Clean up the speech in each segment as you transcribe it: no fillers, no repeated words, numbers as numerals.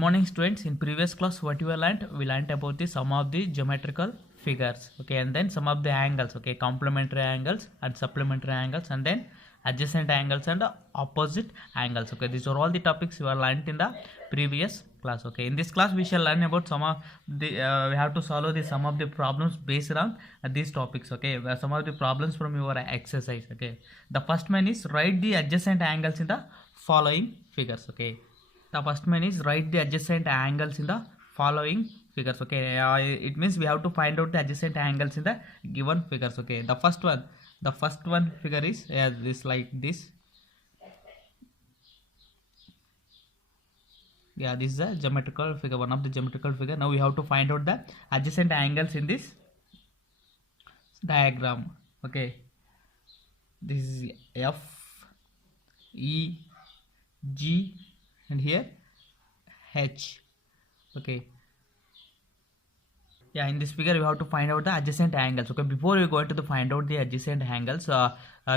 morning students. In previous class what we learnt about the some of the geometrical figures, okay, and then some of the angles, okay, complementary angles and supplementary angles, and then adjacent angles and opposite angles, okay. These are all the topics we are learnt in the previous class, okay. In this class we shall learn about some of the we have to solve the some of the problems based on these topics, okay. Some of the problems from your exercise, okay. The first one is write the adjacent angles in the following figures, okay. The first one is write the adjacent angles in the following figures, okay. It means we have to find out the adjacent angles in the given figures, okay. The first one figure is this, like this. Yeah, this is a geometrical figure, one of the geometrical figure. Now we have to find out the adjacent angles in this diagram, okay. This is F, E, G, and here H, okay. Yeah, in this figure we have to find out the adjacent angles, okay. Before we go to find out the adjacent angles,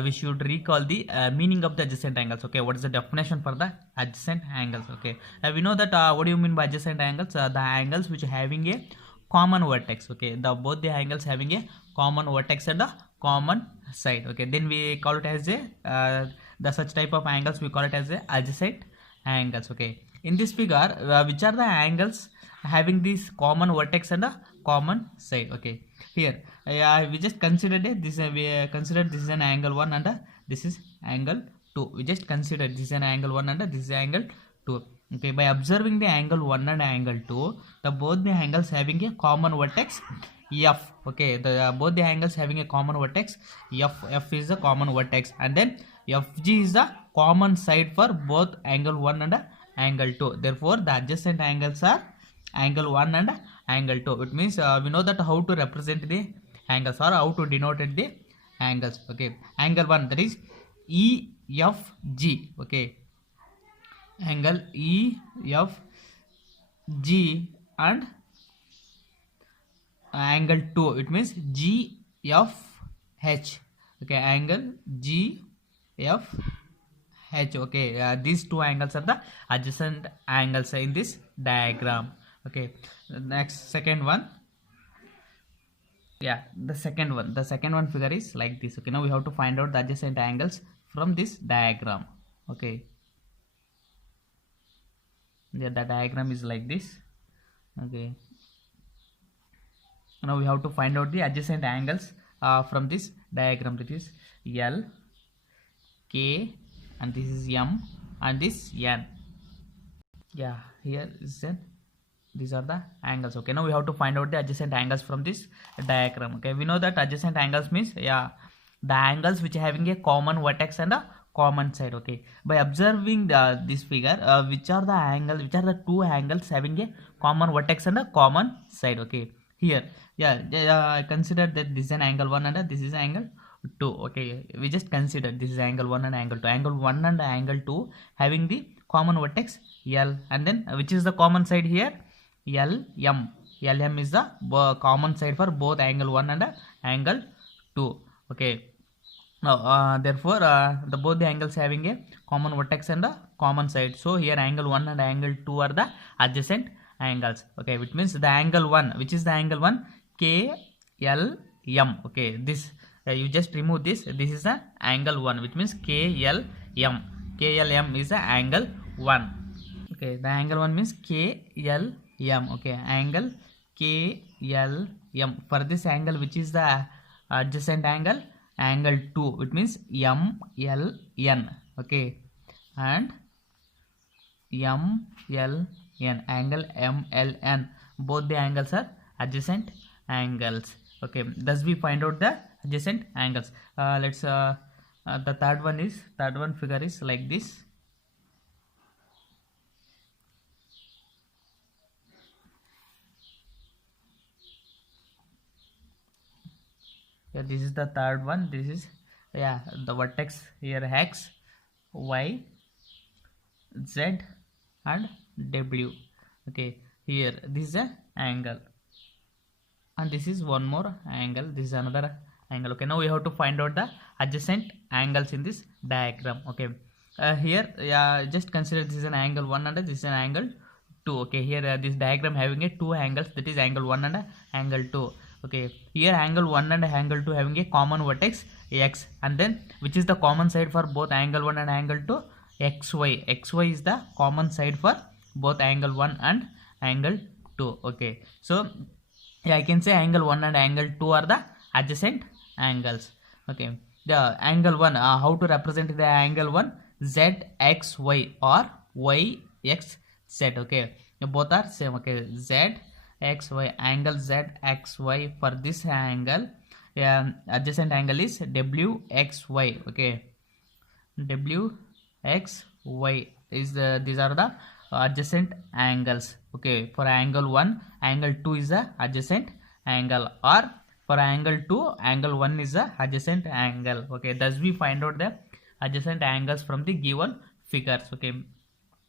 we should recall the meaning of the adjacent angles, okay. What is the definition for the adjacent angles, okay. We know that what do you mean by adjacent angles? The angles which are having a common vertex, okay. Both the angles having a common vertex and a common side, okay. Then we call it as a the such type of angles we call it as a adjacent angles, okay. In this figure which are the angles having this common vertex and a common side, okay. Here we just considered this we considered this is an angle 1 and this is angle 2. We just considered this is an angle 1 and this is angle 2, okay. By observing the angle 1 and angle 2, both the angles having a common vertex F, okay. Both the angles having a common vertex F is the common vertex, and then FG is the common side for both angle 1 and angle 2. Therefore the adjacent angles are angle 1 and angle 2. It means we know that how to represent the angles or how to denote the angles, okay. Angle 1, that is EFG, okay. Angle EFG, and angle 2, it means GFH, okay. Angle GFH, okay. These two angles are the adjacent angles in this diagram, okay. Next, second one. Yeah, the second one figure is like this, okay. Now we have to find out the adjacent angles from this diagram, okay. Yeah, the diagram is like this, okay. Now we have to find out the adjacent angles from this diagram. That is L, K, and this is M, and this N. Yeah, here is N. These are the angles, okay. Now we have to find out the adjacent angles from this diagram, okay. We know that adjacent angles means, yeah, the angles which are having a common vertex and a common side, okay. By observing this figure, which are the two angles having a common vertex and a common side, okay. Here, yeah, consider that this is an angle 1 and this is angle 2, okay. We just consider this is angle 1 and angle 2. Angle 1 and angle 2 having the common vertex L, and then which is the common side here? LM. LM is the common side for both angle 1 and angle 2, okay. Now therefore both the angles having a common vertex and a common side, so here angle 1 and angle 2 are the adjacent angles, okay. Which means the angle 1, which is the angle 1, KLM, okay. This you just remove this is the angle 1, which means KLM is the angle 1, okay. The angle 1 means KLM, okay. Angle KLM. For this angle, which is the adjacent angle? Angle 2, it means MLN, okay. And MLN, angle MLN, both the angles are adjacent angles, okay. Thus we find out the adjacent angles. Let's the third one figure is like this. Yeah, this is the third one. This is, yeah, the vertex here X, Y, Z, and W, okay. Here this is a angle, and this is one more angle, this is another angle, okay. Now we have to find out the adjacent angles in this diagram, okay. Here, yeah, just consider this is an angle 1 and this is an angle 2. Okay, here this diagram having a two angles, that is angle 1 and angle 2. Okay, here angle 1 and angle 2 having a common vertex x, and then which is the common side for both angle 1 and angle 2? xy. xy is the common side for both angle 1 and angle 2. Okay, so yeah, I can say angle 1 and angle 2 are the adjacent angles. Okay, the angle 1, how to represent the angle 1? Z x y or y x z. Okay, both are same. Okay, z x y, angle z x y. For this angle, adjacent angle is w x y. Okay, w x y is these are the adjacent angles. Okay, for angle 1, angle 2 is the adjacent angle, or for angle 2, angle 1 is the adjacent angle. Okay, thus we find out the adjacent angles from the given figures. Okay,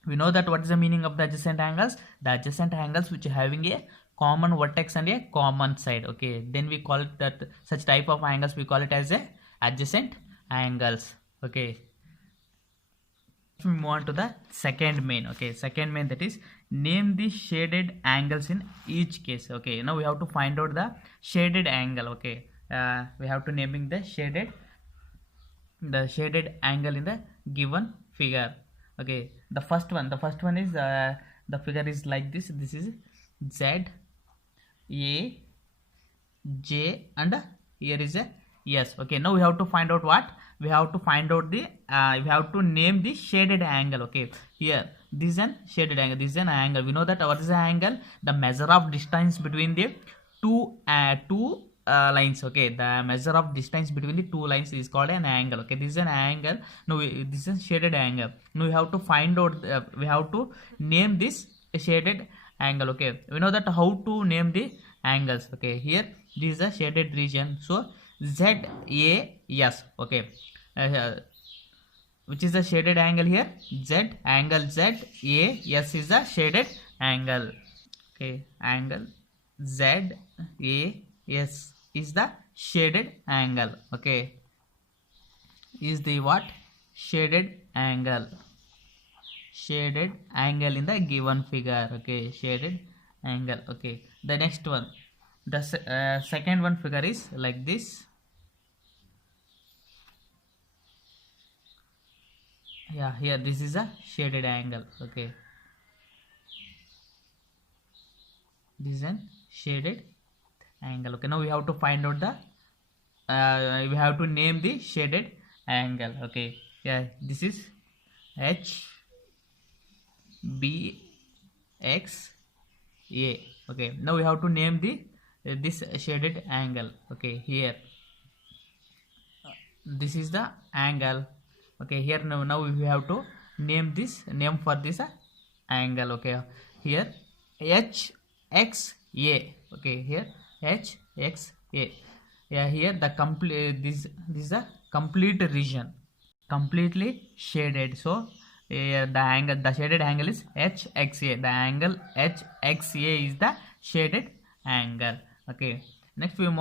we know that what is the meaning of the adjacent angles? The adjacent angles which are having a common vertex and a common side. Okay, then we call it that such type of angles we call it as a adjacent angles. Okay, we move on to the second main. Okay, second main, that is name the shaded angles in each case. Okay, now we have to find out the shaded angle. Okay, we have to naming the shaded angle in the given figure. Okay, the first one is the figure is like this. This is Z, A, J, and here is a S. Okay, now we have to find out what? We have to find out the we have to name the shaded angle. Okay, here this is an shaded angle, this is an angle. We know that what is the angle? The measure of distance between the two lines. Okay, the measure of distance between the two lines is called an angle. Okay, this is an angle. Now this is shaded angle. Now we have to find out we have to name this shaded angle. Okay, we know that how to name the angles. Okay, here this is a shaded region, so ZAS. Okay, which is the shaded angle here? Z, angle ZAS is the shaded angle. Okay, angle ZAS is the shaded angle. Okay, is the what? Shaded angle. Shaded angle in the given figure. Okay, shaded angle. Okay, the next one, the second one figure is like this. Yeah, here this is a shaded angle. Okay, this is a shaded angle. Okay, now we have to find out the we have to name the shaded angle. Okay, yeah, this is H B X A. Okay, now we have to name the this shaded angle. Okay, here this is the angle. Okay, here now we have to name for this angle. Okay, here HXA. Okay, here HXA. Yeah, here the complete this is a complete region, completely shaded. So the shaded angle is HXA. The angle HXA is the shaded angle. Okay, next we move